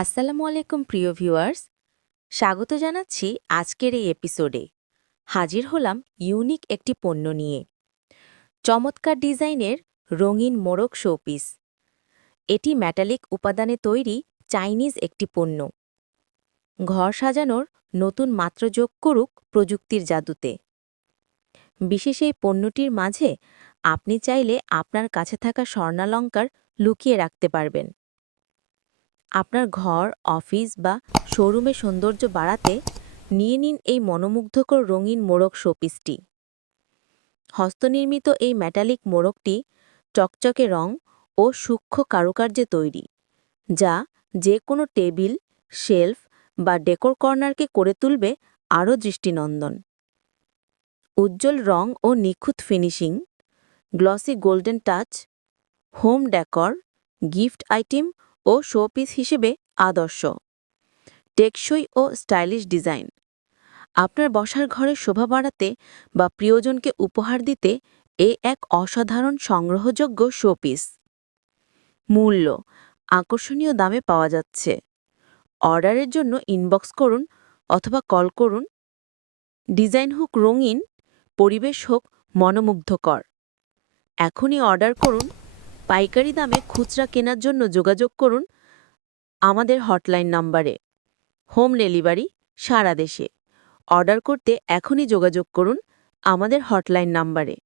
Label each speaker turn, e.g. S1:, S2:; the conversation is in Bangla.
S1: আসসালামু আলাইকুম, প্রিয় ভিউয়ার্স। স্বাগত জানাচ্ছি আজকের এই এপিসোডে। হাজির হলাম ইউনিক একটি পণ্য নিয়ে। চমৎকার ডিজাইনের রঙিন মোড়ক শোপিস। এটি ম্যাটালিক উপাদানে তৈরি চাইনিজ একটি পণ্য। ঘর সাজানোর নতুন মাত্র যোগ করুক প্রযুক্তির জাদুতে। বিশেষ এই পণ্যটির মাঝে আপনি চাইলে আপনার কাছে থাকা স্বর্ণালঙ্কার লুকিয়ে রাখতে পারবেন। আপনার ঘর, অফিস বা শোরুমে সৌন্দর্য বাড়াতে নিয়ে নিন এই মনোমুগ্ধকর রঙিন মোড়ক শোপিসটি। হস্তনির্মিত এই মেটালিক মোড়কটি চকচকে রং ও সূক্ষ্ম কারুকার্যে তৈরি, যা যে কোনো টেবিল, শেলফ বা ডেকোর কর্নারকে করে তুলবে আরও দৃষ্টিনন্দন। উজ্জ্বল রং ও নিখুঁত finishing, glossy golden touch, home decor, gift item ও শোপিস হিসেবে আদর্শ। টেকসই ও স্টাইলিশ ডিজাইন। আপনার বসার ঘরে শোভা বাড়াতে বা প্রিয়জনকে উপহার দিতে এ এক অসাধারণ সংগ্রহযোগ্য শোপিস। মূল্য আকর্ষণীয় দামে পাওয়া যাচ্ছে। অর্ডারের জন্য ইনবক্স করুন অথবা কল করুন। ডিজাইন হোক রঙিন, পরিবেশ হোক মনোমুগ্ধকর। এখনই অর্ডার করুন পাইকারি দামে খুচরা কেনার জন্য যোগাযোগ করুন আমাদের হটলাইন নাম্বারে। হোম ডেলিভারি সারা দেশে। অর্ডার করতে এখনই যোগাযোগ করুন আমাদের হটলাইন নাম্বারে।